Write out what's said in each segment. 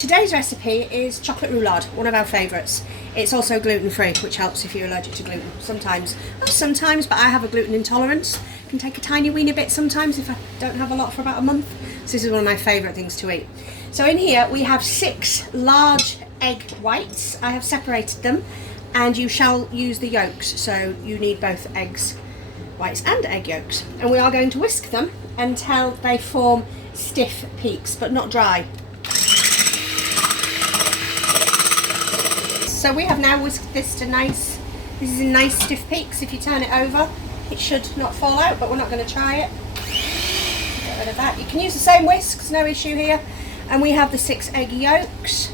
Today's recipe is chocolate roulade, one of our favourites. It's also gluten-free, which helps if you're allergic to gluten. Sometimes, not sometimes, but I have a gluten intolerance. I can take a tiny weeny bit sometimes if I don't have a lot for about a month. So this is one of my favourite things to eat. So in here we have 6 large egg whites. I have separated them, and you shall use the yolks. So you need both eggs, whites and egg yolks. And we are going to whisk them until they form stiff peaks, but not dry. So we have now whisked this to this is in nice stiff peaks. If you turn it over, it should not fall out, but we're not going to try it. Get rid of that. You can use the same whisks, no issue here. And we have the 6 egg yolks,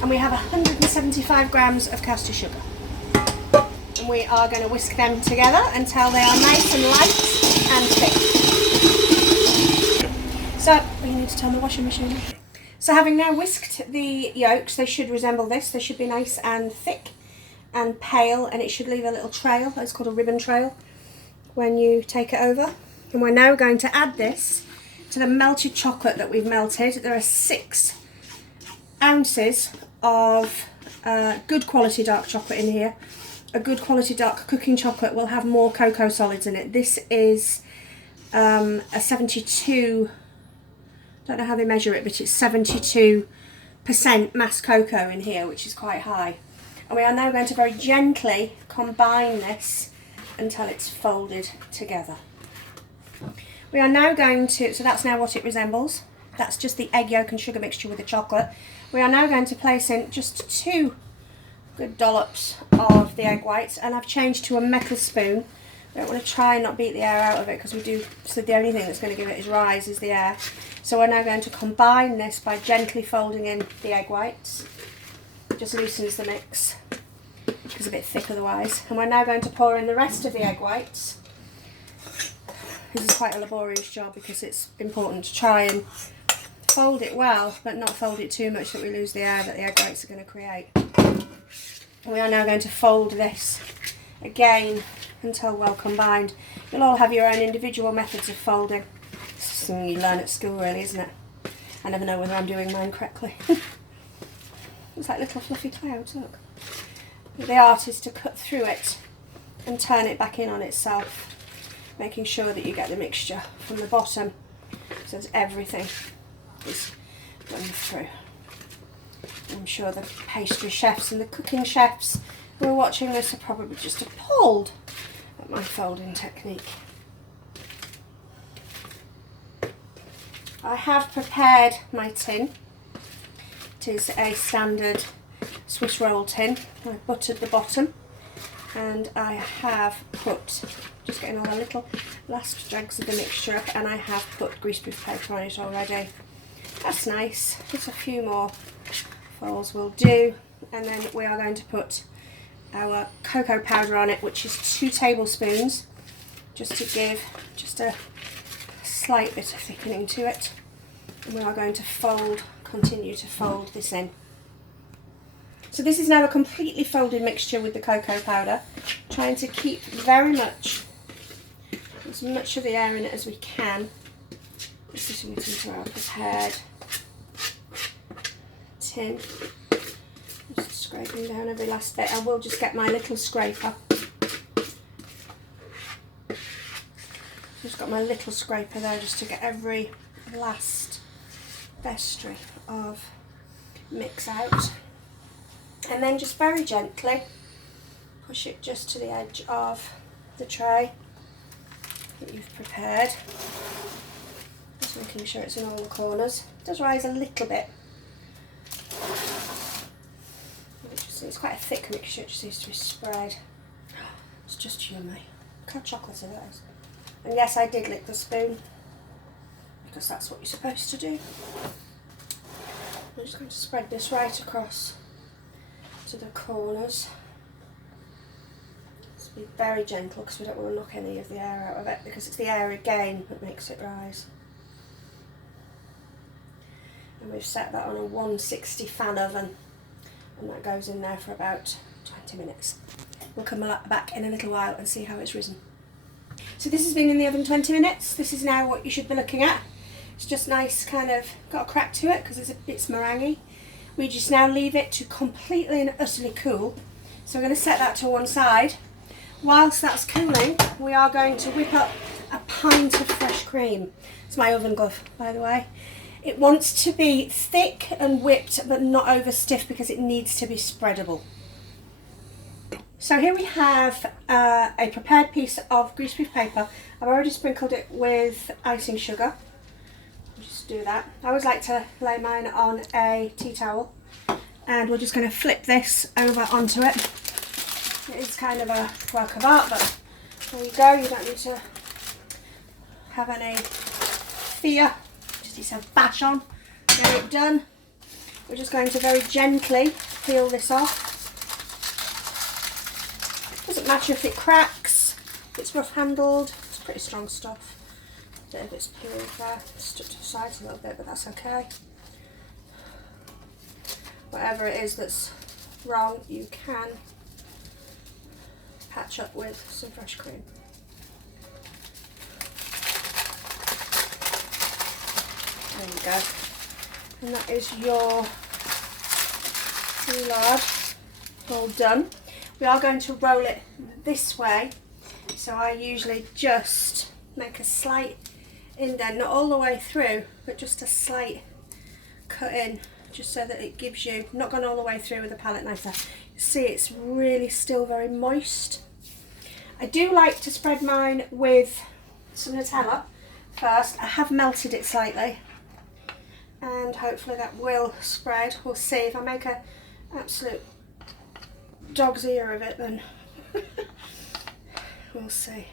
and we have 175 grams of caster sugar. And we are going to whisk them together until they are nice and light and thick. So we need to turn the washing machine on. So having now whisked the yolks, they should resemble this. They should be nice and thick and pale, and it should leave a little trail. It's called a ribbon trail when you take it over. And we're now going to add this to the melted chocolate that we've melted. There are 6 ounces of good quality dark chocolate in here. A good quality dark cooking chocolate will have more cocoa solids in it. This is a 72, I don't know how they measure it, but it's 72% mass cocoa in here, which is quite high. And we are now going to very gently combine this until it's folded together. We are now going to, so that's now what it resembles. That's just the egg yolk and sugar mixture with the chocolate. We are now going to place in just 2 good dollops of the egg whites, and I've changed to a metal spoon. I don't want to try and not beat the air out of it, because we do, so the only thing that's going to give it its rise is the air. So we're now going to combine this by gently folding in the egg whites. It just loosens the mix, it's a bit thick otherwise. And we're now going to pour in the rest of the egg whites. This is quite a laborious job because it's important to try and fold it well, but not fold it too much that we lose the air that the egg whites are going to create. And we are now going to fold this again until well combined. You'll all have your own individual methods of folding. It's something you learn at school, really, isn't it? I never know whether I'm doing mine correctly. It's like little fluffy clouds, look. The art is to cut through it and turn it back in on itself, making sure that you get the mixture from the bottom so that everything is run through. I'm sure the pastry chefs and the cooking chefs who are watching this are probably just appalled at my folding technique. I have prepared my tin. It is a standard Swiss roll tin. I've buttered the bottom, and I have put, just getting all the little last dregs of the mixture up, and I have put greaseproof paper on it already. That's nice. Just a few more folds will do, and then we are going to put our cocoa powder on it, which is 2 tablespoons, just to give just a slight bit of thickening to it. And we are going to continue to fold this in. So this is now a completely folded mixture with the cocoa powder, trying to keep as much of the air in it as we can. This is into our prepared tin. Just scraping down every last bit. I will just get my little scraper. Just got my little scraper there just to get every last vestry of mix out. And then just very gently push it just to the edge of the tray that you've prepared. Just making sure it's in all the corners. It does rise a little bit. It's quite a thick mixture, it just needs to be spread. It's just yummy. Look how chocolatey that is. And yes, I did lick the spoon, because that's what you're supposed to do. I'm just going to spread this right across to the corners. Just be very gentle, because we don't want to knock any of the air out of it, because it's the air again that makes it rise. And we've set that on a 160 fan oven, and that goes in there for about 20 minutes. We'll come back in a little while and see how it's risen. So this has been in the oven 20 minutes. This is now what you should be looking at. It's just nice, kind of got a crack to it because it's meringue. We just now leave it to completely and utterly cool. So we're going to set that to one side. Whilst that's cooling, we are going to whip up a pint of fresh cream. It's my oven glove, by the way. It wants to be thick and whipped, but not over stiff because it needs to be spreadable. So here we have a prepared piece of greaseproof paper. I've already sprinkled it with icing sugar. Just do that. I always like to lay mine on a tea towel, and we're just going to flip this over onto it. It is kind of a work of art, but there you go. You don't need to have any fear. Just need to bash on, get it done. We're just going to very gently peel this off. Doesn't matter if it cracks, if it's rough handled, it's pretty strong stuff. A bit of it's peeled there, stuck to the sides a little bit, but that's okay. Whatever it is that's wrong, you can patch up with some fresh cream. There you go. And that is your roulade all done. We are going to roll it this way, so I usually just make a slight indent, not all the way through, but just a slight cut in, just so that it gives you, not going all the way through with a palette knife there. You see it's really still very moist. I do like to spread mine with some Nutella first. I have melted it slightly, and hopefully that will spread. We'll see. If I make an absolute dog's ear of it, then we'll see.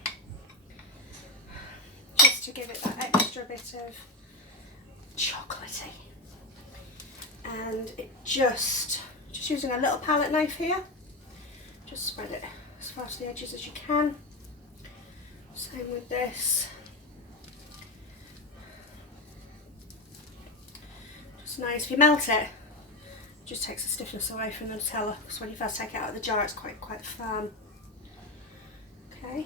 Just to give it that extra bit of chocolatey. And it just using a little palette knife here, just spread it as far to the edges as you can. Same with this. Just nice. If you melt it, just takes the stiffness away from the Nutella, because when you first take it out of the jar it's quite firm. Okay.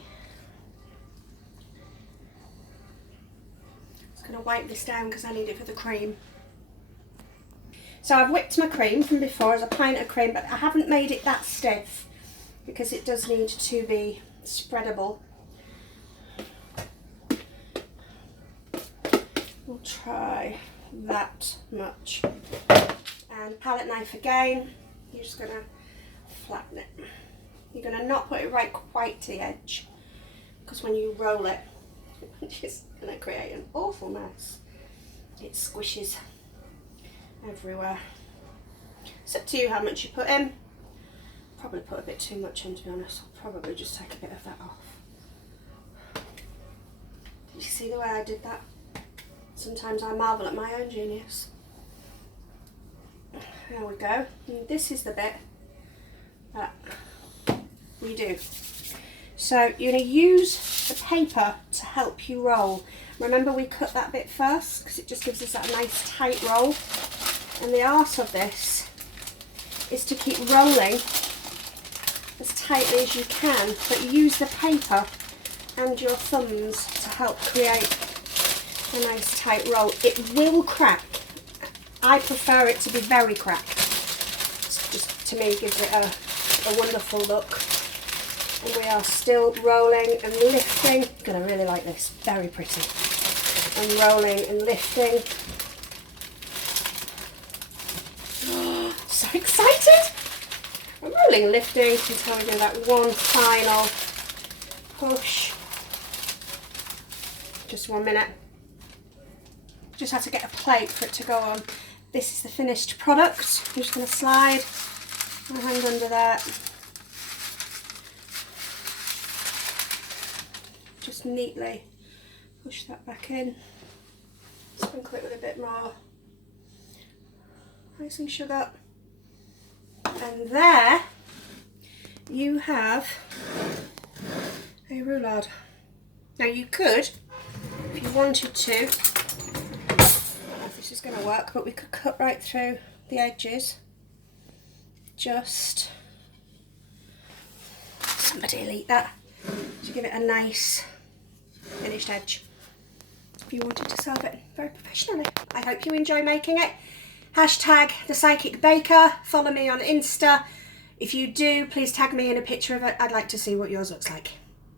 Just going to wipe this down because I need it for the cream. So I've whipped my cream from before as a pint of cream, but I haven't made it that stiff because it does need to be spreadable. We'll try that much. And palette knife again, you're just going to flatten it. You're going to not put it right quite to the edge, because when you roll it, it's just going to create an awful mess. It squishes everywhere. It's up to you how much you put in. Probably put a bit too much in, to be honest. I'll probably just take a bit of that off. Did you see the way I did that? Sometimes I marvel at my own genius. There we go. And this is the bit that we do. So you're going to use the paper to help you roll. Remember, we cut that bit first because it just gives us that nice tight roll. And the art of this is to keep rolling as tightly as you can, but use the paper and your thumbs to help create a nice tight roll. It will crack. I prefer it to be very cracked. It's just, to me, gives it a wonderful look. And we are still rolling and lifting. Gonna really like this. Very pretty. And rolling and lifting. So excited! I'm rolling and lifting until we do that one final push. Just 1 minute. Just have to get a plate for it to go on. This is the finished product. I'm just going to slide my hand under that. Just neatly push that back in. Sprinkle it with a bit more icing sugar. And there you have a roulade. Now you could, if you wanted to, I don't know if this is going to work, but we could cut right through the edges. Just, somebody will eat that, to give it a nice finished edge. if you wanted to serve it very professionally. I hope you enjoy making it. Hashtag the Psychic Baker. Follow me on Insta. If you do, please tag me in a picture of it. I'd like to see what yours looks like.